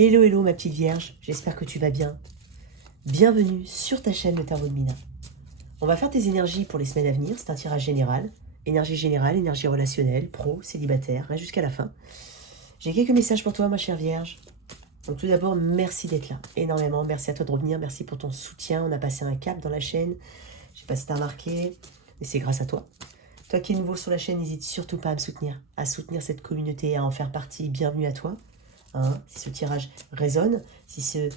Hello, hello ma petite vierge, j'espère que tu vas bien. Bienvenue sur ta chaîne Le Tarot de Mina. On va faire tes énergies pour les semaines à venir, c'est un tirage général. Énergie relationnelle, pro, célibataire, reste jusqu'à la fin. J'ai quelques messages pour toi ma chère vierge. Donc tout d'abord, merci d'être là, énormément. Merci à toi de revenir, merci pour ton soutien. On a passé un cap dans la chaîne. Je sais pas si tu as remarqué, mais c'est grâce à toi. Toi qui es nouveau sur la chaîne, n'hésite surtout pas à soutenir cette communauté, à en faire partie. Bienvenue à toi. Hein, si ce tirage résonne, si cette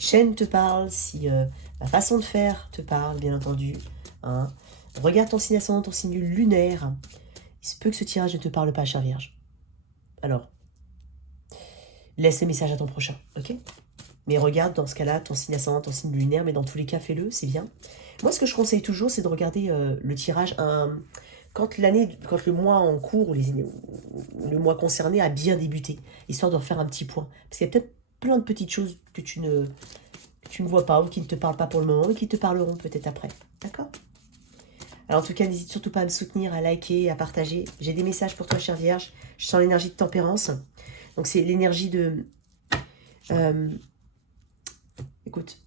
chaîne te parle, si ma façon de faire te parle, bien entendu. Hein. Regarde ton signe ascendant, ton signe lunaire. Il se peut que ce tirage ne te parle pas, chère vierge. Alors, laisse le message à ton prochain, ok? Mais regarde dans ce cas-là ton signe ascendant, ton signe lunaire, mais dans tous les cas, fais-le, c'est bien. Moi, ce que je conseille toujours, c'est de regarder le tirage quand le mois en cours ou le mois concerné a bien débuté, histoire de refaire un petit point. Parce qu'il y a peut-être plein de petites choses que tu ne vois pas ou qui ne te parlent pas pour le moment, mais qui te parleront peut-être après. D'accord? Alors en tout cas, n'hésite surtout pas à me soutenir, à liker, à partager. J'ai des messages pour toi, chère vierge. Je sens l'énergie de tempérance. Donc c'est l'énergie de... écoute,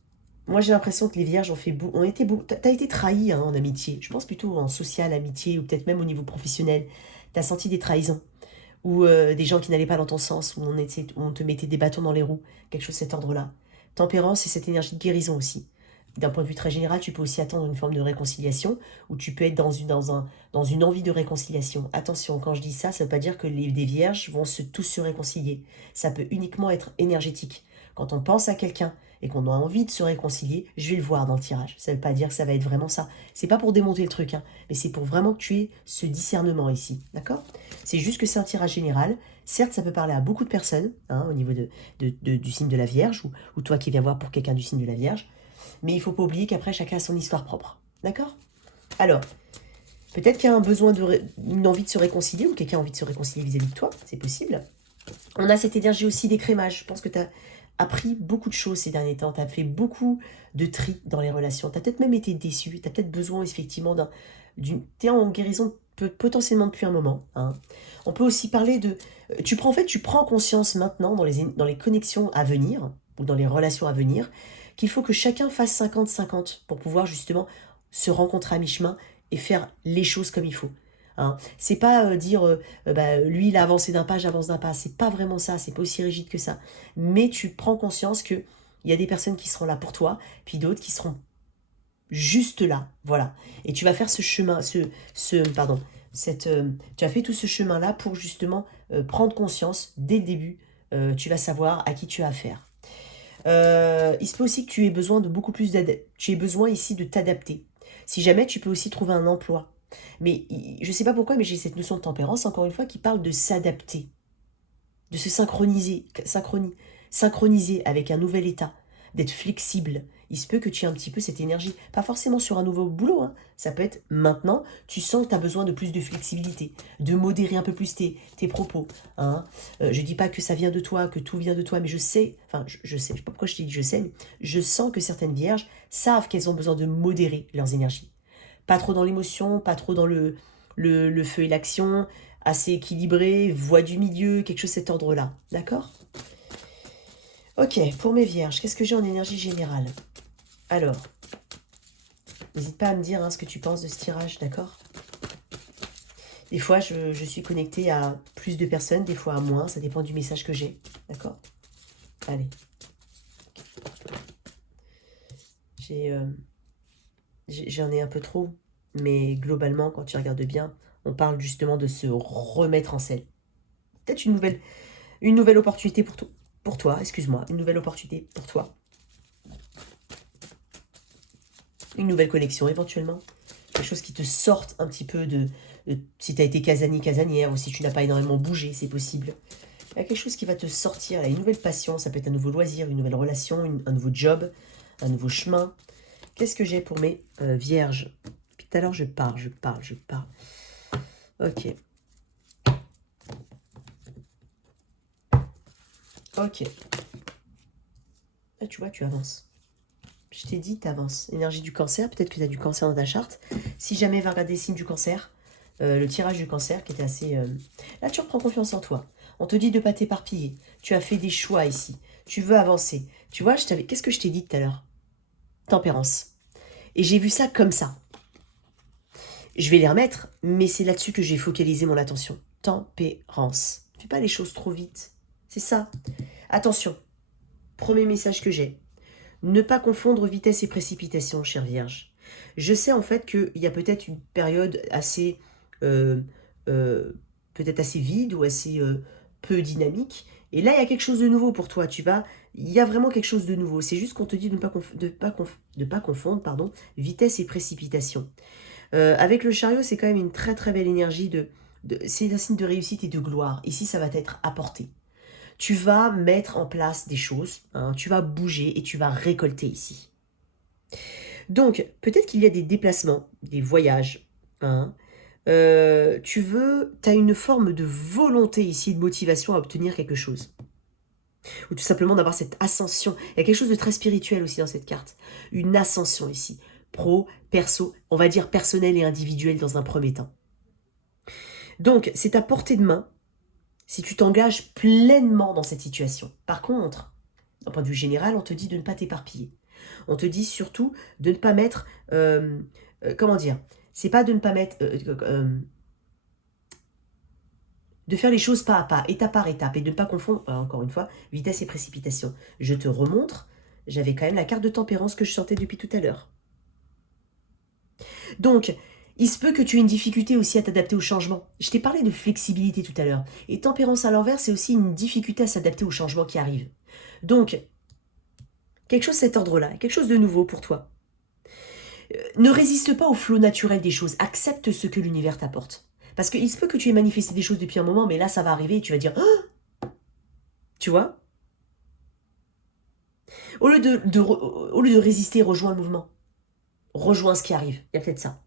moi j'ai l'impression que les vierges ont été t'as été trahi hein, en amitié. Je pense plutôt en social, amitié, ou peut-être même au niveau professionnel. T'as senti des trahisons. Ou des gens qui n'allaient pas dans ton sens, où on te mettait des bâtons dans les roues. Quelque chose de cet ordre-là. Tempérance, c'est cette énergie de guérison aussi. D'un point de vue très général, tu peux aussi attendre une forme de réconciliation, ou tu peux être dans une envie de réconciliation. Attention, quand je dis ça, ça ne veut pas dire que des vierges vont tous se réconcilier. Ça peut uniquement être énergétique. Quand on pense à quelqu'un et qu'on a envie de se réconcilier, je vais le voir dans le tirage. Ça ne veut pas dire que ça va être vraiment ça. C'est pas pour démonter le truc, hein, mais c'est pour vraiment que tu aies ce discernement ici, d'accord? C'est juste que c'est un tirage général. Certes, ça peut parler à beaucoup de personnes, hein, au niveau du signe de la Vierge, ou toi qui viens voir pour quelqu'un du signe de la Vierge, mais il ne faut pas oublier qu'après, chacun a son histoire propre, d'accord? Alors, peut-être qu'il y a un besoin, une envie de se réconcilier, ou quelqu'un a envie de se réconcilier vis-à-vis de toi, c'est possible. On a cette énergie aussi d'écrémage. Je pense que tu as appris beaucoup de choses ces derniers temps. Tu as fait beaucoup de tri dans les relations. Tu as peut-être même été déçu. Tu as peut-être besoin effectivement tu es en guérison potentiellement depuis un moment. Hein. On peut aussi parler de... Tu prends conscience maintenant dans les connexions à venir, ou dans les relations à venir, qu'il faut que chacun fasse 50-50 pour pouvoir justement se rencontrer à mi-chemin et faire les choses comme il faut. Hein. C'est pas dire lui il a avancé d'un pas, j'avance d'un pas. C'est pas vraiment ça, c'est pas aussi rigide que ça. Mais tu prends conscience que il y a des personnes qui seront là pour toi, puis d'autres qui seront juste là, voilà. Et tu vas faire ce chemin, tu as fait tout ce chemin-là pour justement prendre conscience dès le début. Tu vas savoir à qui tu as affaire. Il se peut aussi que tu aies besoin de beaucoup plus tu aies besoin ici de t'adapter. Si jamais, tu peux aussi trouver un emploi. Mais je ne sais pas pourquoi, mais j'ai cette notion de tempérance, encore une fois, qui parle de s'adapter, de se synchroniser avec un nouvel état, d'être flexible. Il se peut que tu aies un petit peu cette énergie, pas forcément sur un nouveau boulot, hein. Ça peut être maintenant, tu sens que tu as besoin de plus de flexibilité, de modérer un peu plus tes propos. Hein. Je ne dis pas que ça vient de toi, que tout vient de toi, mais je sais, je sais, je ne sais pas pourquoi je t'ai dit je sais, mais je sens que certaines vierges savent qu'elles ont besoin de modérer leurs énergies. Pas trop dans l'émotion, pas trop dans le feu et l'action, assez équilibré, voie du milieu, quelque chose de cet ordre-là. D'accord? Ok, pour mes vierges, qu'est-ce que j'ai en énergie générale? Alors, n'hésite pas à me dire hein, ce que tu penses de ce tirage, d'accord? Des fois, je suis connectée à plus de personnes, des fois à moins, ça dépend du message que j'ai, d'accord? Allez. J'en ai un peu trop, mais globalement, quand tu regardes bien, on parle justement de se remettre en selle. Peut-être une nouvelle opportunité pour toi, excuse-moi, une nouvelle opportunité pour toi. Une nouvelle connexion éventuellement. Quelque chose qui te sorte un petit peu si tu as été casanier, casanière, ou si tu n'as pas énormément bougé, c'est possible. Il y a quelque chose qui va te sortir, là, une nouvelle passion, ça peut être un nouveau loisir, une nouvelle relation, un nouveau job, un nouveau chemin. Qu'est-ce que j'ai pour mes vierges? Depuis tout à l'heure, je parle. Ok. Ok. Là, tu vois, tu avances. Je t'ai dit, tu avances. Énergie du cancer, peut-être que tu as du cancer dans ta charte. Si jamais, va regarder le signe du cancer, le tirage du cancer qui était assez... Là, tu reprends confiance en toi. On te dit de ne pas t'éparpiller. Tu as fait des choix ici. Tu veux avancer. Tu vois, qu'est-ce que je t'ai dit tout à l'heure? Tempérance. Et j'ai vu ça comme ça. Je vais les remettre, mais c'est là-dessus que j'ai focalisé mon attention. Tempérance. Fais pas les choses trop vite. C'est ça. Attention. Premier message que j'ai. Ne pas confondre vitesse et précipitation, chère Vierge. Je sais en fait qu'il y a peut-être une période assez... peut-être assez vide ou assez peu dynamique. Et là, il y a quelque chose de nouveau pour toi. Il y a vraiment quelque chose de nouveau. C'est juste qu'on te dit de ne pas confondre pardon, vitesse et précipitation. Avec le chariot, c'est quand même une très très belle énergie. C'est un signe de réussite et de gloire. Ici, ça va t'être apporté. Tu vas mettre en place des choses, hein, tu vas bouger et tu vas récolter ici. Donc, peut-être qu'il y a des déplacements, des voyages. Hein, tu as une forme de volonté ici, de motivation à obtenir quelque chose. Ou tout simplement d'avoir cette ascension. Il y a quelque chose de très spirituel aussi dans cette carte. Une ascension ici. Pro, perso, on va dire personnel et individuel dans un premier temps. Donc, c'est à portée de main si tu t'engages pleinement dans cette situation. Par contre, d'un point de vue général, on te dit de ne pas t'éparpiller. On te dit surtout de ne pas mettre... comment dire? C'est pas de ne pas mettre... de faire les choses pas à pas, étape par étape, et de ne pas confondre, encore une fois, vitesse et précipitation. Je te remontre, j'avais quand même la carte de tempérance que je sortais depuis tout à l'heure. Donc, il se peut que tu aies une difficulté aussi à t'adapter au changement. Je t'ai parlé de flexibilité tout à l'heure. Et tempérance à l'envers, c'est aussi une difficulté à s'adapter au changement qui arrive. Donc, quelque chose de cet ordre-là, quelque chose de nouveau pour toi. Ne résiste pas au flot naturel des choses. Accepte ce que l'univers t'apporte. Parce qu'il se peut que tu aies manifesté des choses depuis un moment, mais là, ça va arriver et tu vas dire oh, tu vois? Au lieu de résister, rejoins le mouvement. Rejoins ce qui arrive. Il y a peut-être ça.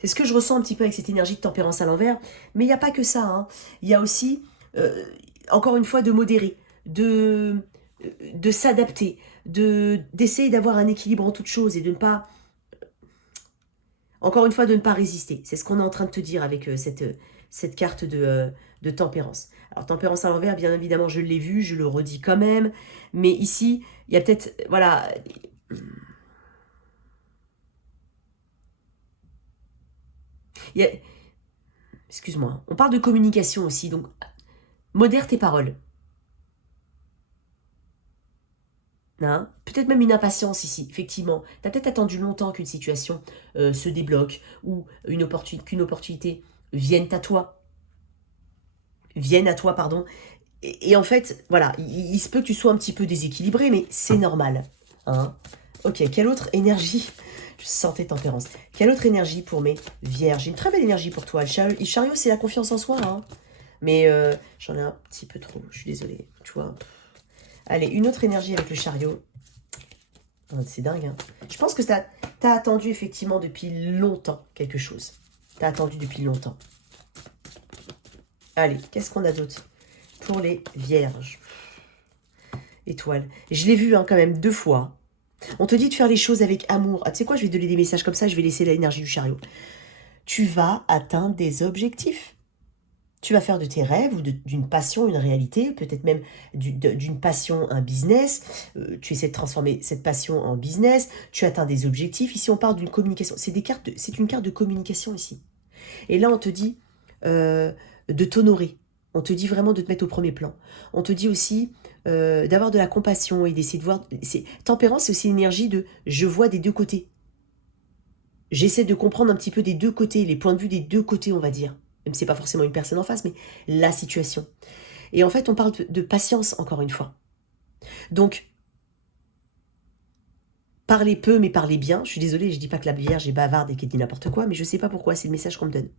C'est ce que je ressens un petit peu avec cette énergie de tempérance à l'envers. Mais il n'y a pas que ça. Hein. Il y a aussi, encore une fois, de modérer, de s'adapter, d'essayer d'avoir un équilibre en toute chose et de ne pas... Encore une fois, de ne pas résister. C'est ce qu'on est en train de te dire avec cette carte de tempérance. Alors, tempérance à l'envers, bien évidemment, je l'ai vu, je le redis quand même. Mais ici, il y a peut-être... Voilà... Excuse-moi. On parle de communication aussi, donc modère tes paroles. Hein, peut-être même une impatience ici, effectivement. Tu as peut-être attendu longtemps qu'une situation se débloque ou qu'une opportunité vienne à toi. Pardon. Et en fait, voilà, il se peut que tu sois un petit peu déséquilibré, mais c'est normal. Hein. Ok, quelle autre énergie? Je sentais tempérance. Quelle autre énergie pour mes vierges? J'ai une très belle énergie pour toi. Le chariot, c'est la confiance en soi. Hein. Mais j'en ai un petit peu trop, je suis désolée. Tu vois. Allez, une autre énergie avec le chariot. Oh, c'est dingue, hein. Je pense que tu as attendu effectivement depuis longtemps quelque chose. Tu as attendu depuis longtemps. Allez, qu'est-ce qu'on a d'autre pour les vierges? Étoile. Je l'ai vu hein, quand même 2 fois. On te dit de faire les choses avec amour. Ah, tu sais quoi, je vais donner des messages comme ça, je vais laisser l'énergie du chariot. Tu vas atteindre des objectifs. Tu vas faire de tes rêves ou d'une passion une réalité, peut-être même d'une passion un business. Tu essaies de transformer cette passion en business. Tu atteins des objectifs. Ici, on parle d'une communication. C'est une carte de communication ici. Et là, on te dit de t'honorer. On te dit vraiment de te mettre au premier plan. On te dit aussi d'avoir de la compassion et d'essayer de voir... Tempérance, c'est aussi l'énergie de je vois des deux côtés. J'essaie de comprendre un petit peu des deux côtés, les points de vue des deux côtés, on va dire. Même si c'est pas forcément une personne en face, mais la situation. Et en fait, on parle de patience, encore une fois. Donc, parlez peu, mais parlez bien. Je suis désolée, je dis pas que la Vierge est bavarde et qu'elle dit n'importe quoi, mais je sais pas pourquoi, c'est le message qu'on me donne.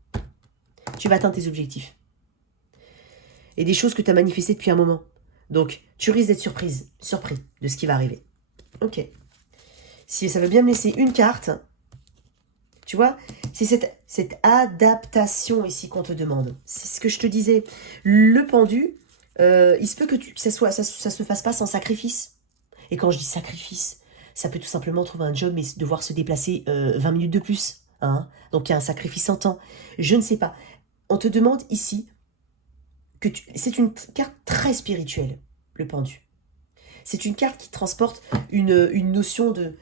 Tu vas atteindre tes objectifs. Et des choses que tu as manifestées depuis un moment. Donc, tu risques d'être surpris de ce qui va arriver. Ok. Si ça veut bien me laisser une carte... Tu vois, c'est cette adaptation ici qu'on te demande. C'est ce que je te disais. Le pendu, il se peut que ça se fasse pas sans sacrifice. Et quand je dis sacrifice, ça peut tout simplement trouver un job, mais devoir se déplacer 20 minutes de plus. Hein. Donc il y a un sacrifice en temps. Je ne sais pas. On te demande ici c'est une carte très spirituelle, le pendu. C'est une carte qui transporte une notion de...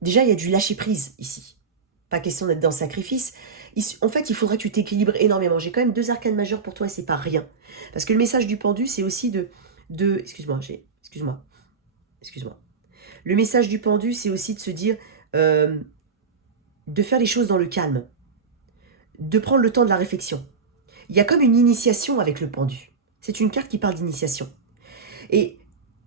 déjà, il y a du lâcher-prise ici. Pas question d'être dans le sacrifice. En fait, il faudrait que tu t'équilibres énormément. J'ai quand même 2 arcanes majeures pour toi et c'est pas rien. Parce que le message du pendu, c'est aussi excuse-moi. Le message du pendu, c'est aussi de se dire... de faire les choses dans le calme. De prendre le temps de la réflexion. Il y a comme une initiation avec le pendu. C'est une carte qui parle d'initiation. Et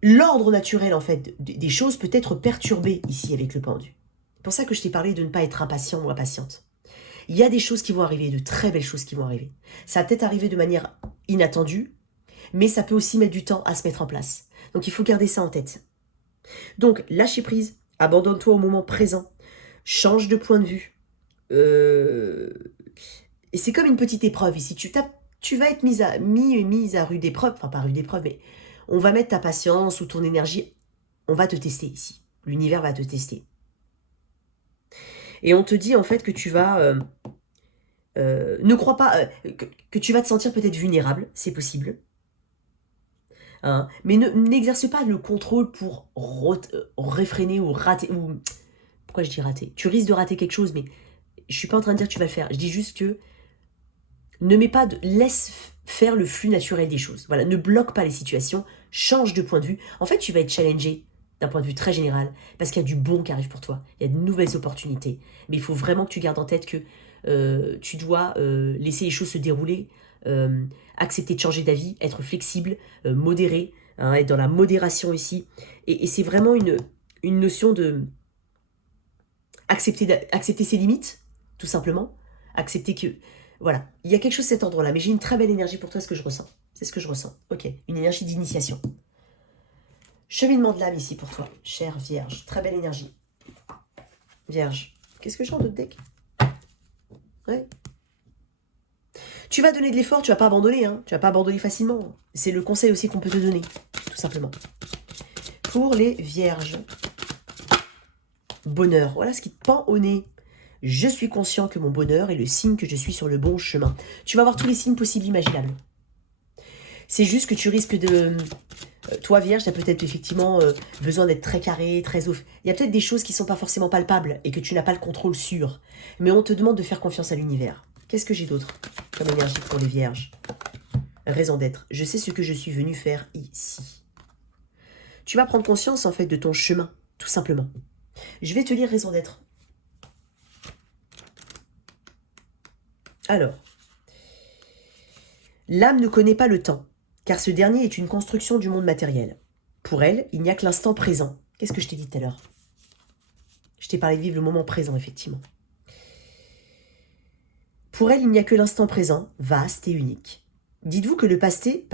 l'ordre naturel, en fait, des choses peut être perturbé ici avec le pendu. C'est pour ça que je t'ai parlé de ne pas être impatient ou impatiente. Il y a des choses qui vont arriver, de très belles choses qui vont arriver. Ça va peut-être arriver de manière inattendue, mais ça peut aussi mettre du temps à se mettre en place. Donc il faut garder ça en tête. Donc lâcher prise, abandonne-toi au moment présent, change de point de vue. Et c'est comme une petite épreuve ici. Tu vas être mise à rude épreuve, enfin pas rude épreuve, mais on va mettre ta patience ou ton énergie, on va te tester ici. L'univers va te tester. Et on te dit en fait que tu vas... ne crois pas que tu vas te sentir peut-être vulnérable, c'est possible. Hein, mais n'exerce pas le contrôle pour réfréner ou rater. Pourquoi je dis rater? Tu risques de rater quelque chose, mais je suis pas en train de dire que tu vas le faire. Je dis juste que laisse faire le flux naturel des choses. Voilà, ne bloque pas les situations, change de point de vue. En fait, tu vas être challengé d'un point de vue très général, parce qu'il y a du bon qui arrive pour toi. Il y a de nouvelles opportunités. Mais il faut vraiment que tu gardes en tête que tu dois laisser les choses se dérouler, accepter de changer d'avis, être flexible, modéré, hein, être dans la modération ici. Et c'est vraiment une notion de accepter ses limites, tout simplement. Accepter que... Voilà, il y a quelque chose de cet ordre-là, mais j'ai une très belle énergie pour toi, ce que je ressens. C'est ce que je ressens. Ok, une énergie d'initiation. Cheminement de l'âme ici pour toi, chère Vierge. Très belle énergie. Vierge. Qu'est-ce que j'ai en d'autres deck? Ouais. Tu vas donner de l'effort, tu vas pas abandonner. Hein. Tu vas pas abandonner facilement. C'est le conseil aussi qu'on peut te donner, tout simplement. Pour les Vierges. Bonheur. Voilà ce qui te pend au nez. Je suis conscient que mon bonheur est le signe que je suis sur le bon chemin. Tu vas avoir tous les signes possibles imaginables. C'est juste que tu risques de... Toi, Vierge, tu as peut-être effectivement besoin d'être très carré, très ouf. Il y a peut-être des choses qui ne sont pas forcément palpables et que tu n'as pas le contrôle sur. Mais on te demande de faire confiance à l'univers. Qu'est-ce que j'ai d'autre comme énergie pour les Vierges? Raison d'être. Je sais ce que je suis venu faire ici. Tu vas prendre conscience, en fait, de ton chemin, tout simplement. Je vais te lire raison d'être. Alors, l'âme ne connaît pas le temps, car ce dernier est une construction du monde matériel. Pour elle, il n'y a que l'instant présent. Qu'est-ce que je t'ai dit tout à l'heure? Je t'ai parlé de vivre le moment présent, effectivement. Pour elle, il n'y a que l'instant présent, vaste et unique. Dites-vous que le passé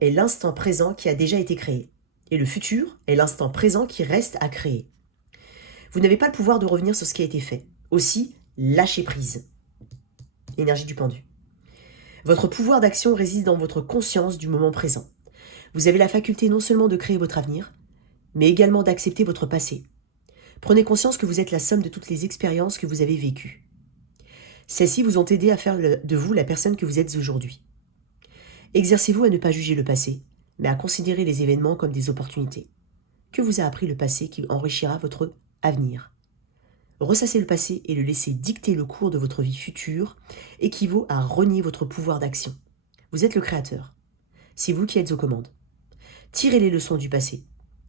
est l'instant présent qui a déjà été créé. Et le futur est l'instant présent qui reste à créer. Vous n'avez pas le pouvoir de revenir sur ce qui a été fait. Aussi, lâchez prise. Énergie du pendu. Votre pouvoir d'action réside dans votre conscience du moment présent. Vous avez la faculté non seulement de créer votre avenir, mais également d'accepter votre passé. Prenez conscience que vous êtes la somme de toutes les expériences que vous avez vécues. Celles-ci vous ont aidé à faire de vous la personne que vous êtes aujourd'hui. Exercez-vous à ne pas juger le passé, mais à considérer les événements comme des opportunités. Que vous a appris le passé qui enrichira votre avenir? Ressasser le passé et le laisser dicter le cours de votre vie future équivaut à renier votre pouvoir d'action. Vous êtes le créateur. C'est vous qui êtes aux commandes. Tirez les leçons du passé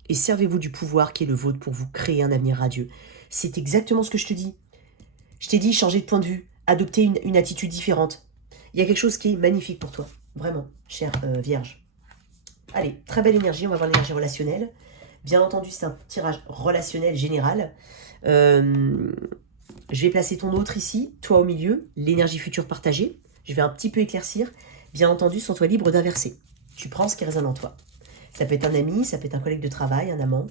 et servez-vous du pouvoir qui est le vôtre pour vous créer un avenir radieux. C'est exactement ce que je te dis. Je t'ai dit changer de point de vue, adopter une attitude différente. Il y a quelque chose qui est magnifique pour toi. Vraiment, chère Vierge. Allez, très belle énergie, on va voir l'énergie relationnelle. Bien entendu, c'est un tirage relationnel général. Je vais placer ton autre ici, toi au milieu, l'énergie future partagée. Je vais un petit peu éclaircir. Bien entendu, sens-toi libre d'inverser. Tu prends ce qui résonne en toi. Ça peut être un ami, ça peut être un collègue de travail, un amant,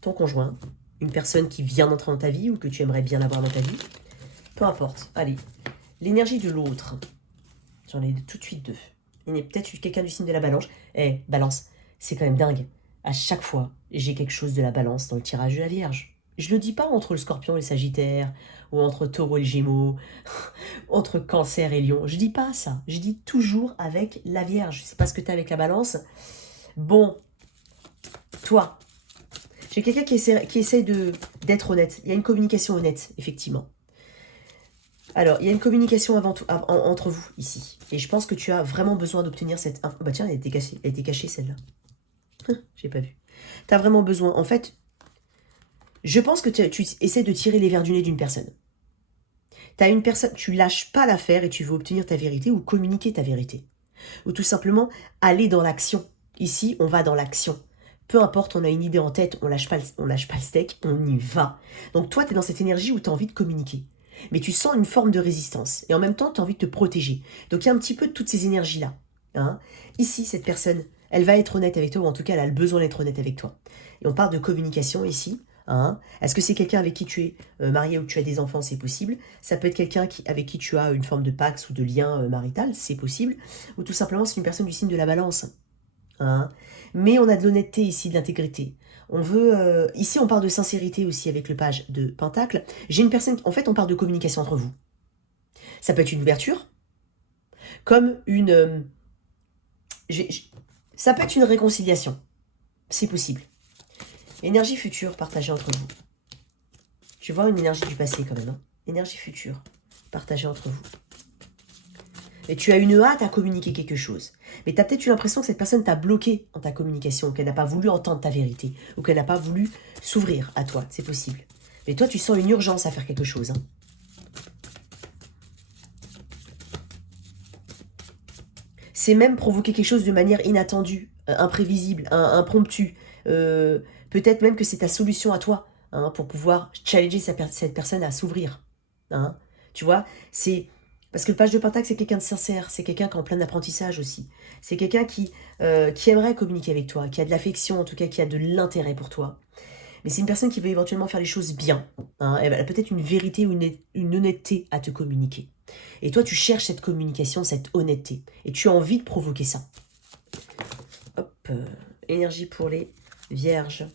ton conjoint, une personne qui vient d'entrer dans ta vie ou que tu aimerais bien avoir dans ta vie. Peu importe. Allez, l'énergie de l'autre. J'en ai tout de suite deux. Il y a peut-être quelqu'un du signe de la balance. Balance, c'est quand même dingue. À chaque fois, j'ai quelque chose de la balance dans le tirage de la Vierge. Je le dis pas entre le Scorpion et le Sagittaire, ou entre Taureau et le Gémeaux, entre Cancer et Lion. Je dis pas ça. Je dis toujours avec la Vierge. C'est pas ce que tu as avec la Balance. Bon, toi, j'ai quelqu'un qui essaie d'être honnête. Il y a une communication honnête, effectivement. Alors, il y a une communication entre vous, ici. Et je pense que tu as vraiment besoin d'obtenir cette info. Bah tiens, elle était cachée celle-là. J'ai pas vu. Tu as vraiment besoin. En fait, je pense que tu essaies de tirer les vers du nez d'une personne. Tu as une personne, tu lâches pas l'affaire et tu veux obtenir ta vérité ou communiquer ta vérité. Ou tout simplement aller dans l'action. Ici, on va dans l'action. Peu importe, on a une idée en tête, on lâche pas le steak, on y va. Donc toi, tu es dans cette énergie où tu as envie de communiquer. Mais tu sens une forme de résistance. Et en même temps, tu as envie de te protéger. Donc il y a un petit peu de toutes ces énergies-là. Hein. Ici, cette personne, elle va être honnête avec toi, ou en tout cas, elle a le besoin d'être honnête avec toi. Et on parle de communication ici. Hein. Est-ce que c'est quelqu'un avec qui tu es marié ou que tu as des enfants? C'est possible. Ça peut être quelqu'un avec qui tu as une forme de pax ou de lien marital, c'est possible. Ou tout simplement, c'est une personne du signe de la Balance. Hein. Mais on a de l'honnêteté ici, de l'intégrité. On veut... ici, on parle de sincérité aussi avec le page de Pentacle. J'ai une personne... En fait, on parle de communication entre vous. Ça peut être une ouverture, comme une... ça peut être une réconciliation. C'est possible. Énergie future partagée entre vous. Tu vois une énergie du passé quand même. Hein. Énergie future partagée entre vous. Et tu as une hâte à communiquer quelque chose. Mais tu as peut-être eu l'impression que cette personne t'a bloqué dans ta communication, qu'elle n'a pas voulu entendre ta vérité, ou qu'elle n'a pas voulu s'ouvrir à toi. C'est possible. Mais toi, tu sens une urgence à faire quelque chose. Hein. C'est même provoquer quelque chose de manière inattendue, imprévisible, impromptue. Peut-être même que c'est ta solution à toi, hein, pour pouvoir challenger cette personne à s'ouvrir. Hein. Tu vois, c'est... Parce que le page de Pentacle, c'est quelqu'un de sincère, c'est quelqu'un qui est en plein apprentissage aussi. C'est quelqu'un qui aimerait communiquer avec toi, qui a de l'affection, en tout cas qui a de l'intérêt pour toi. Mais c'est une personne qui veut éventuellement faire les choses bien. Hein. Elle a peut-être une vérité ou une honnêteté à te communiquer. Et toi, tu cherches cette communication, cette honnêteté. Et tu as envie de provoquer ça. Hop, énergie pour les vierges.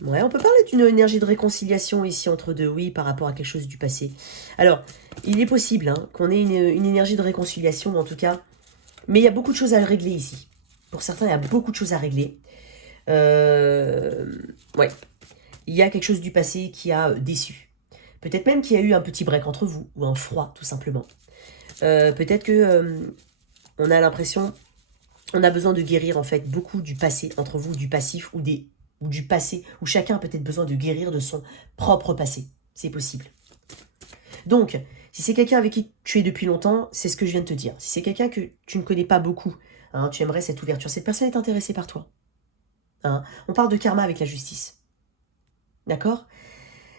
Ouais, on peut parler d'une énergie de réconciliation ici entre deux, oui, par rapport à quelque chose du passé. Alors, il est possible hein, qu'on ait une énergie de réconciliation, en tout cas. Mais il y a beaucoup de choses à régler ici. Pour certains, il y a beaucoup de choses à régler. Ouais. Il y a quelque chose du passé qui a déçu. Peut-être même qu'il y a eu un petit break entre vous, ou un froid, tout simplement. Peut-être que on a l'impression, on a besoin de guérir, en fait, beaucoup du passé, entre vous, du passif, ou du passé, où chacun a peut-être besoin de guérir de son propre passé. C'est possible. Donc, si c'est quelqu'un avec qui tu es depuis longtemps, c'est ce que je viens de te dire. Si c'est quelqu'un que tu ne connais pas beaucoup, hein, tu aimerais cette ouverture, cette personne est intéressée par toi. Hein. On parle de karma avec la justice. D'accord ?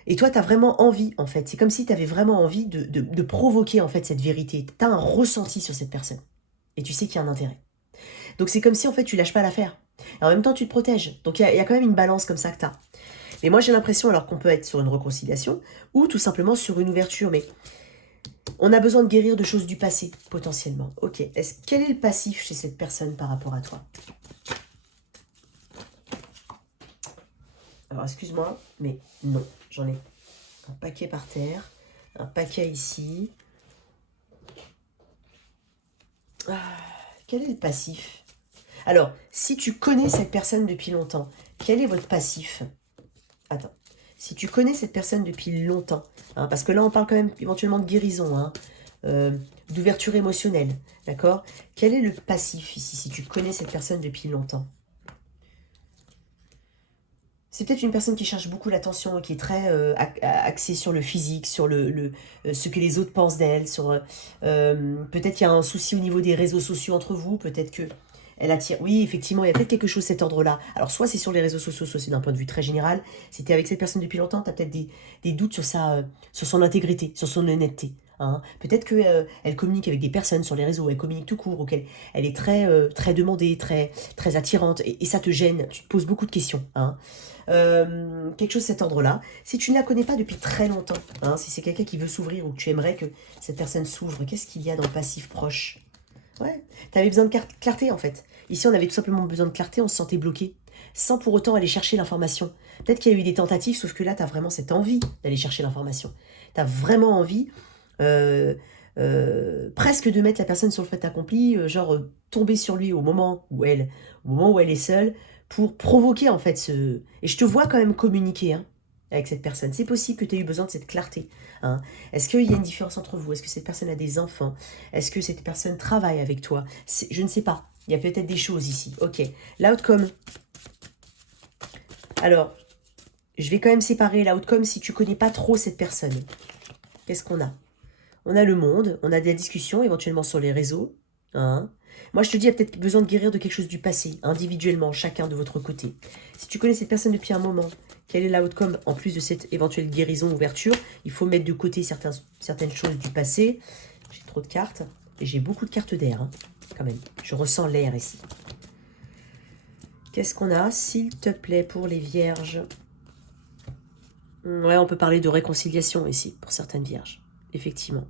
Et toi, tu as vraiment envie, en fait. C'est comme si tu avais vraiment envie de provoquer, en fait, cette vérité. Tu as un ressenti sur cette personne. Et tu sais qu'il y a un intérêt. Donc, c'est comme si, en fait, tu lâches pas l'affaire. Et en même temps, tu te protèges. Donc, il y a quand même une balance comme ça que tu as. Et moi, j'ai l'impression, alors qu'on peut être sur une réconciliation ou tout simplement sur une ouverture. Mais on a besoin de guérir de choses du passé, potentiellement. Ok. Quel est le passif chez cette personne par rapport à toi? Alors, excuse-moi, mais non. J'en ai un paquet par terre, un paquet ici. Ah, quel est le passif? Alors, si tu connais cette personne depuis longtemps, quel est votre passif? Attends. Si tu connais cette personne depuis longtemps, hein, parce que là, on parle quand même éventuellement de guérison, hein, d'ouverture émotionnelle, d'accord? Quel est le passif ici, si tu connais cette personne depuis longtemps? C'est peut-être une personne qui cherche beaucoup l'attention, qui est très axée sur le physique, sur ce que les autres pensent d'elle. Peut-être qu'il y a un souci au niveau des réseaux sociaux entre vous. Peut-être que elle attire... Oui, effectivement, il y a peut-être quelque chose de cet ordre-là. Alors, soit c'est sur les réseaux sociaux, soit c'est d'un point de vue très général. Si tu es avec cette personne depuis longtemps, tu as peut-être des doutes sur son intégrité, sur son honnêteté. Hein. Peut-être qu'elle communique avec des personnes sur les réseaux, elle communique tout court, ou qu'elle est très demandée, très attirante, et ça te gêne. Tu te poses beaucoup de questions. Hein. Quelque chose de cet ordre-là. Si tu ne la connais pas depuis très longtemps, hein, si c'est quelqu'un qui veut s'ouvrir ou que tu aimerais que cette personne s'ouvre, qu'est-ce qu'il y a dans le passif proche? Ouais, tu avais besoin de clarté en fait. Ici, on avait tout simplement besoin de clarté, on se sentait bloqué. sans pour autant aller chercher l'information. Peut-être qu'il y a eu des tentatives, sauf que là, tu as vraiment cette envie d'aller chercher l'information. Tu as vraiment envie presque de mettre la personne sur le fait accompli, tomber sur lui au moment où elle est seule, pour provoquer en fait ce... Et je te vois quand même communiquer avec cette personne. C'est possible que tu aies eu besoin de cette clarté. Est-ce qu'il y a une différence entre vous? Est-ce que cette personne a des enfants? Est-ce que cette personne travaille avec toi? Je ne sais pas. Il y a peut-être des choses ici. Ok. L'outcome. Alors, je vais quand même séparer l'outcome si tu ne connais pas trop cette personne. Qu'est-ce qu'on a? On a le monde, on a des discussions éventuellement sur les réseaux. Moi, je te dis, il y a peut-être besoin de guérir de quelque chose du passé, individuellement, chacun de votre côté. Si tu connais cette personne depuis un moment, quel est l'outcome en plus de cette éventuelle guérison, ouverture? Il faut mettre de côté certaines choses du passé. J'ai trop de cartes, et j'ai beaucoup de cartes d'air, quand même. Je ressens l'air ici. Qu'est-ce qu'on a, s'il te plaît, pour les vierges? Ouais, on peut parler de réconciliation ici, pour certaines vierges. Effectivement.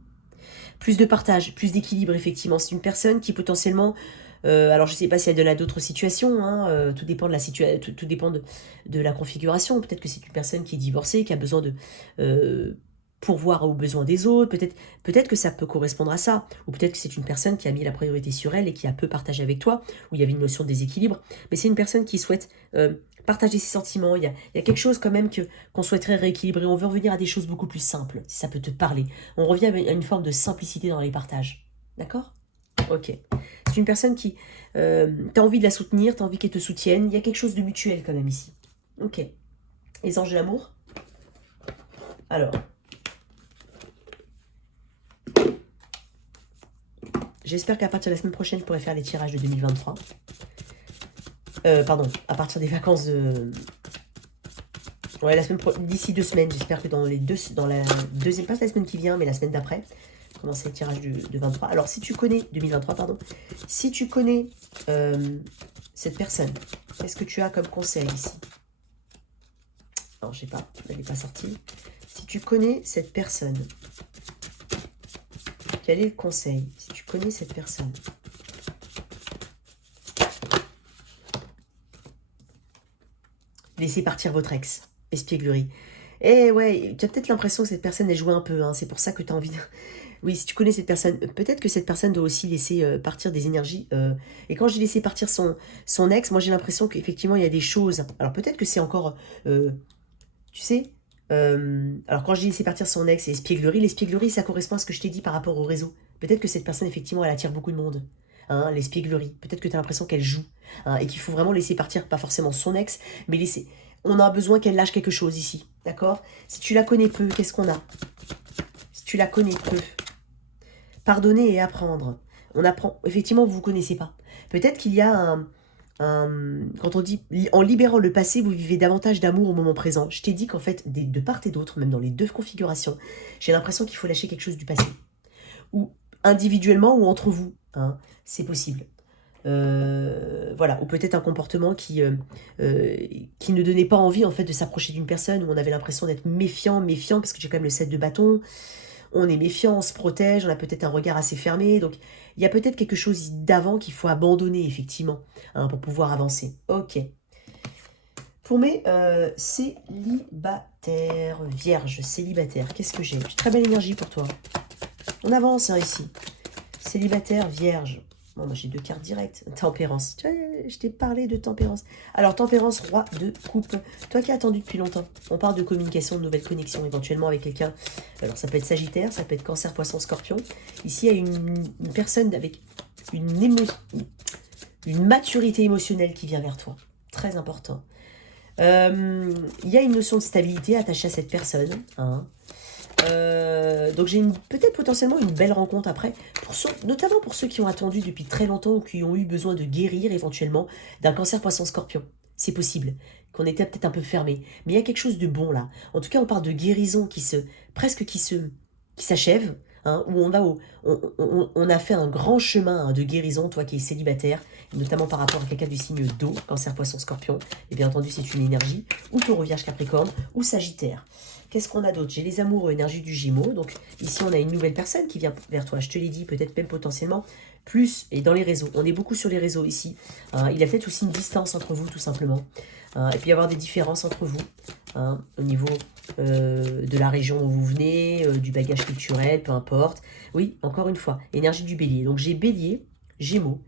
Plus de partage, plus d'équilibre, effectivement. C'est une personne qui potentiellement... alors, je ne sais pas si elle donne à d'autres situations. Tout dépend de la situation, tout dépend de la configuration. Peut-être que c'est une personne qui est divorcée, qui a besoin de pourvoir aux besoins des autres. Peut-être que ça peut correspondre à ça. Ou peut-être que c'est une personne qui a mis la priorité sur elle et qui a peu partagé avec toi, où il y avait une notion de déséquilibre. Mais c'est une personne qui souhaite... partager ses sentiments, il y a quelque chose quand même qu'on souhaiterait rééquilibrer. On veut revenir à des choses beaucoup plus simples, si ça peut te parler. On revient à une forme de simplicité dans les partages. D'accord? Ok. C'est une personne qui... t'as envie de la soutenir, t'as envie qu'elle te soutienne. Il y a quelque chose de mutuel quand même ici. Ok. Les anges de l'amour. Alors. J'espère qu'à partir de la semaine prochaine, je pourrai faire les tirages de 2023. Pardon, à partir des vacances de... Ouais, d'ici 2 semaines, j'espère que dans la deuxième, pas la semaine qui vient, mais la semaine d'après, commencer le tirage de 23. Alors, si tu connais, 2023, pardon, si tu connais cette personne, qu'est-ce que tu as comme conseil ici? Non, je sais pas, elle n'est pas sortie. Si tu connais cette personne, quel est le conseil? Si tu connais cette personne... Laissez partir votre ex, espièglerie. Eh ouais, tu as peut-être l'impression que cette personne est jouée un peu, c'est pour ça que tu as envie de... Oui, si tu connais cette personne, peut-être que cette personne doit aussi laisser partir des énergies. Et quand j'ai laissé partir son ex, moi j'ai l'impression qu'effectivement il y a des choses... Alors peut-être que c'est encore... tu sais... alors quand j'ai laissé partir son ex et l'espièglerie ça correspond à ce que je t'ai dit par rapport au réseau. Peut-être que cette personne effectivement elle attire beaucoup de monde. L'espièglerie. Peut-être que tu as l'impression qu'elle joue. Et qu'il faut vraiment laisser partir, pas forcément son ex, mais laisser... On a besoin qu'elle lâche quelque chose ici. D'accord? Si tu la connais peu, qu'est-ce qu'on a? Si tu la connais peu. Pardonner et apprendre. On apprend... Effectivement, vous ne vous connaissez pas. Peut-être qu'il y a quand on dit... En libérant le passé, vous vivez davantage d'amour au moment présent. Je t'ai dit qu'en fait, de part et d'autre, même dans les deux configurations, j'ai l'impression qu'il faut lâcher quelque chose du passé. Ou individuellement ou entre vous. C'est possible. Voilà, ou peut-être un comportement qui ne donnait pas envie en fait de s'approcher d'une personne, où on avait l'impression d'être méfiant, parce que j'ai quand même le 7 de bâton, on est méfiant, on se protège, on a peut-être un regard assez fermé, donc il y a peut-être quelque chose d'avant qu'il faut abandonner effectivement, pour pouvoir avancer. Ok. Pour mes célibataires, vierges, célibataires, qu'est-ce que j'ai? Très belle énergie pour toi. On avance ici. Célibataire, vierge. Bon, moi j'ai 2 cartes directes. Tempérance. Je t'ai parlé de tempérance. Alors, tempérance, roi de coupe. Toi qui as attendu depuis longtemps. On parle de communication, de nouvelles connexions, éventuellement avec quelqu'un. Alors, ça peut être Sagittaire, ça peut être Cancer, Poisson, Scorpion. Ici, il y a une personne avec une maturité émotionnelle qui vient vers toi. Très important. Il y a une notion de stabilité attachée à cette personne. Donc j'ai peut-être potentiellement une belle rencontre après, notamment pour ceux qui ont attendu depuis très longtemps ou qui ont eu besoin de guérir éventuellement d'un cancer poisson scorpion. C'est possible, qu'on était peut-être un peu fermé, mais il y a quelque chose de bon là. En tout cas, on parle de guérison qui s'achève, où on a fait un grand chemin de guérison, toi qui es célibataire, notamment par rapport à quelqu'un du signe d'eau, cancer poisson scorpion, et bien entendu c'est une énergie, ou taureau vierge capricorne, ou sagittaire. Qu'est-ce qu'on a d'autre? J'ai les amoureux, énergie du Gémeaux. Donc ici, on a une nouvelle personne qui vient vers toi. Je te l'ai dit, peut-être même potentiellement plus. Et dans les réseaux. On est beaucoup sur les réseaux ici. Il y a peut-être aussi une distance entre vous, tout simplement. Et puis, y avoir des différences entre vous. Au niveau de la région où vous venez, du bagage culturel, peu importe. Oui, encore une fois, énergie du Bélier. Donc, j'ai Bélier, Gémeaux,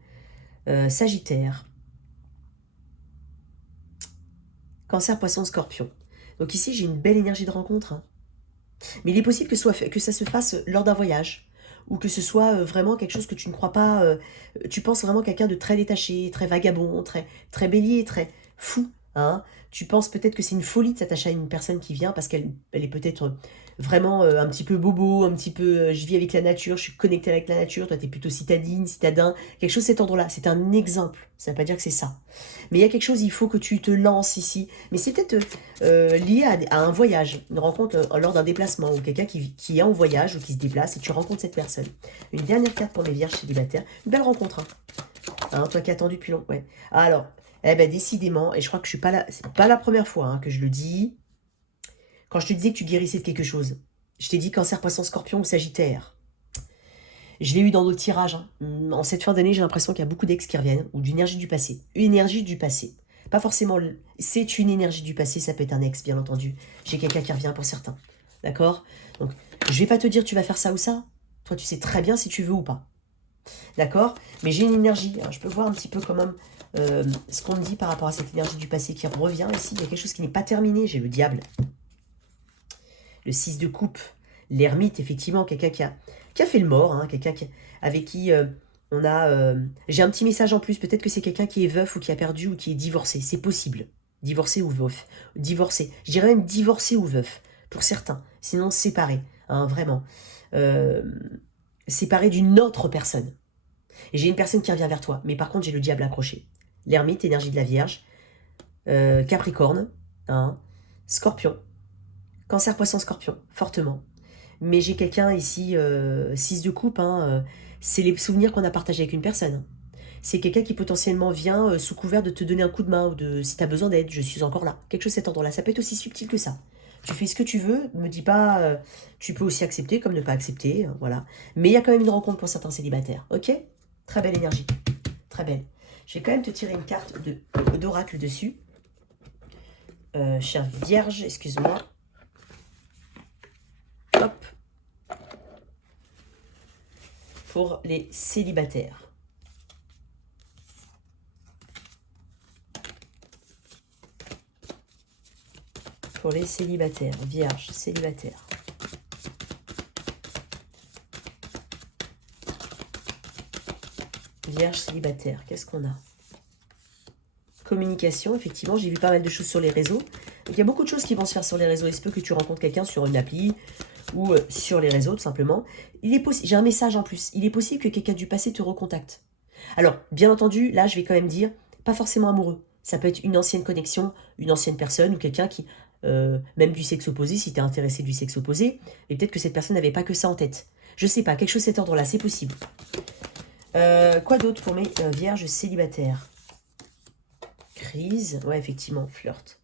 Sagittaire, Cancer, Poisson, Scorpion. Donc ici, j'ai une belle énergie de rencontre. Mais il est possible que ça se fasse lors d'un voyage. Ou que ce soit vraiment quelque chose que tu ne crois pas. Tu penses vraiment quelqu'un de très détaché, très vagabond, très bélier, très fou. Tu penses peut-être que c'est une folie de s'attacher à une personne qui vient parce qu'elle est peut-être vraiment un petit peu bobo, un petit peu je vis avec la nature, je suis connectée avec la nature, toi tu es plutôt citadine, citadin, quelque chose de cet ordre-là. C'est un exemple, ça ne veut pas dire que c'est ça. Mais il y a quelque chose, il faut que tu te lances ici. Mais c'est peut-être lié à un voyage, une rencontre lors d'un déplacement, ou quelqu'un qui est en voyage ou qui se déplace et tu rencontres cette personne. Une dernière carte pour les vierges célibataires. Une belle rencontre. Toi qui as attendu depuis longtemps. Ouais. Alors, décidément, et je crois que je suis pas là, c'est pas la première fois que je le dis. Quand je te disais que tu guérissais de quelque chose, je t'ai dit Cancer, Poisson, Scorpion ou Sagittaire. Je l'ai eu dans d'autres tirages. En cette fin d'année, j'ai l'impression qu'il y a beaucoup d'ex qui reviennent, ou d'énergie du passé. Une énergie du passé. Pas forcément, c'est une énergie du passé, ça peut être un ex, bien entendu. J'ai quelqu'un qui revient pour certains. D'accord? Donc, je vais pas te dire tu vas faire ça ou ça. Toi, tu sais très bien si tu veux ou pas. D'accord? Mais j'ai une énergie. Alors, je peux voir un petit peu quand même ce qu'on me dit par rapport à cette énergie du passé qui revient ici. Il y a quelque chose qui n'est pas terminé. J'ai le diable. Le 6 de coupe. L'ermite, effectivement, quelqu'un qui a fait le mort. Quelqu'un avec qui on a... J'ai un petit message en plus. Peut-être que c'est quelqu'un qui est veuf ou qui a perdu ou qui est divorcé. C'est possible. Divorcé ou veuf. Divorcé. Je dirais même divorcé ou veuf. Pour certains. Sinon, séparé. Vraiment. Séparé d'une autre personne. Et j'ai une personne qui revient vers toi. Mais par contre, j'ai le diable accroché. L'ermite, énergie de la Vierge. Capricorne. Scorpion. Cancer, Poisson, Scorpion. Fortement. Mais j'ai quelqu'un ici, 6 de coupe. C'est les souvenirs qu'on a partagés avec une personne. C'est quelqu'un qui potentiellement vient sous couvert de te donner un coup de main. Ou de si tu as besoin d'aide, je suis encore là. Quelque chose de cet endroit-là. Ça peut être aussi subtil que ça. Tu fais ce que tu veux. Me dis pas... tu peux aussi accepter comme ne pas accepter. Voilà. Mais il y a quand même une rencontre pour certains célibataires. Ok? Très belle énergie. Très belle. Je vais quand même te tirer une carte d'oracle dessus. Chère Vierge, excuse-moi. Hop. Pour les célibataires. Pour les célibataires. Vierge, célibataire. Vierge célibataire, qu'est-ce qu'on a? Communication, effectivement, j'ai vu pas mal de choses sur les réseaux. Donc, il y a beaucoup de choses qui vont se faire sur les réseaux. Il se peut que tu rencontres quelqu'un sur une appli ou sur les réseaux, tout simplement. J'ai un message en plus. Il est possible que quelqu'un du passé te recontacte. Alors, bien entendu, là, je vais quand même dire, pas forcément amoureux. Ça peut être une ancienne connexion, une ancienne personne ou quelqu'un qui, même du sexe opposé, si tu es intéressé du sexe opposé, et peut-être que cette personne n'avait pas que ça en tête. Je sais pas, quelque chose de cet ordre-là, c'est possible. Quoi d'autre pour mes vierges célibataires? Crise, ouais, effectivement, flirt.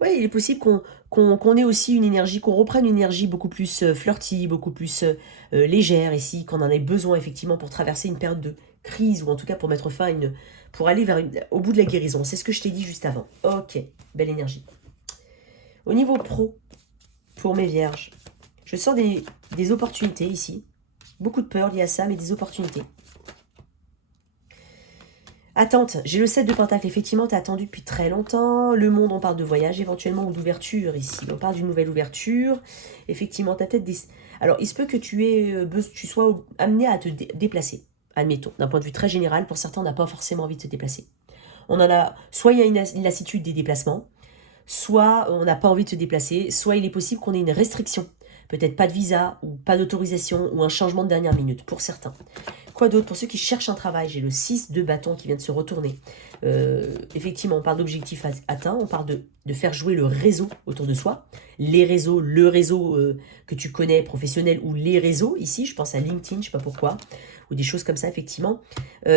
Ouais, il est possible qu'on ait aussi une énergie, qu'on reprenne une énergie beaucoup plus flirty, beaucoup plus légère ici, qu'on en ait besoin effectivement pour traverser une période de crise, ou en tout cas pour mettre fin à pour aller au bout de la guérison. C'est ce que je t'ai dit juste avant. Ok, belle énergie. Au niveau pro, pour mes vierges, je sens des opportunités ici. Beaucoup de peur liées à ça, mais des opportunités. Attente, j'ai le 7 de Pentacle, effectivement, tu as attendu depuis très longtemps. Le monde, on parle de voyage éventuellement ou d'ouverture ici. On parle d'une nouvelle ouverture. Effectivement, ta tête... Alors, il se peut que tu sois amené à te déplacer, admettons, d'un point de vue très général. Pour certains, on n'a pas forcément envie de se déplacer. On en a... Soit il y a une lassitude des déplacements, soit on n'a pas envie de se déplacer, soit il est possible qu'on ait une restriction. Peut-être pas de visa, ou pas d'autorisation, ou un changement de dernière minute, pour certains. Quoi d'autre? Pour ceux qui cherchent un travail, j'ai le 6 de bâton qui vient de se retourner. Effectivement, on parle d'objectifs atteints, on parle de faire jouer le réseau autour de soi. Les réseaux, le réseau que tu connais, professionnel, ou les réseaux, ici, je pense à LinkedIn, je ne sais pas pourquoi, ou des choses comme ça, effectivement.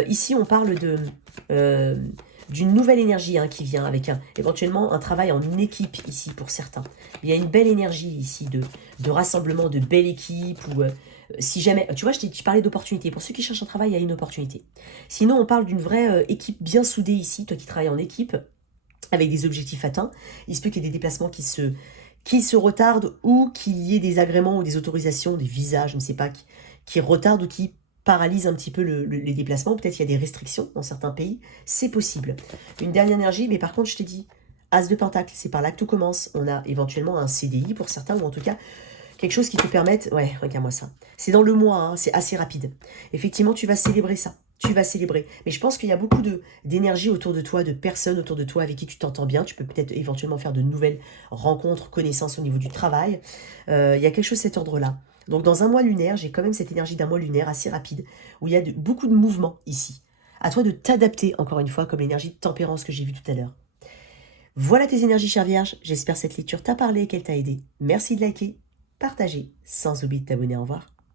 Ici, on parle d'une nouvelle énergie qui vient avec éventuellement un travail en équipe ici pour certains. Il y a une belle énergie ici de rassemblement, de belle équipe ou si jamais, tu vois, je parlais d'opportunité. Pour ceux qui cherchent un travail, il y a une opportunité. Sinon, on parle d'une vraie équipe bien soudée ici, toi qui travailles en équipe, avec des objectifs atteints. Il se peut qu'il y ait des déplacements qui se retardent ou qu'il y ait des agréments ou des autorisations, des visas, je ne sais pas, qui retardent ou qui paralysent un petit peu les déplacements. Peut-être qu'il y a des restrictions dans certains pays. C'est possible. Une dernière énergie, mais par contre, je t'ai dit, As de Pentacle, c'est par là que tout commence. On a éventuellement un CDI pour certains, ou en tout cas, quelque chose qui te permette... Ouais, regarde-moi ça. C'est dans le mois, c'est assez rapide. Effectivement, tu vas célébrer ça. Tu vas célébrer. Mais je pense qu'il y a beaucoup d'énergie autour de toi, de personnes autour de toi avec qui tu t'entends bien. Tu peux peut-être éventuellement faire de nouvelles rencontres, connaissances au niveau du travail. Il y a quelque chose de cet ordre-là. Donc dans un mois lunaire, j'ai quand même cette énergie d'un mois lunaire assez rapide, où il y a beaucoup de mouvements ici. À toi de t'adapter, encore une fois, comme l'énergie de tempérance que j'ai vue tout à l'heure. Voilà tes énergies, chère Vierge. J'espère que cette lecture t'a parlé et qu'elle t'a aidé. Merci de liker, partager, sans oublier de t'abonner. Au revoir.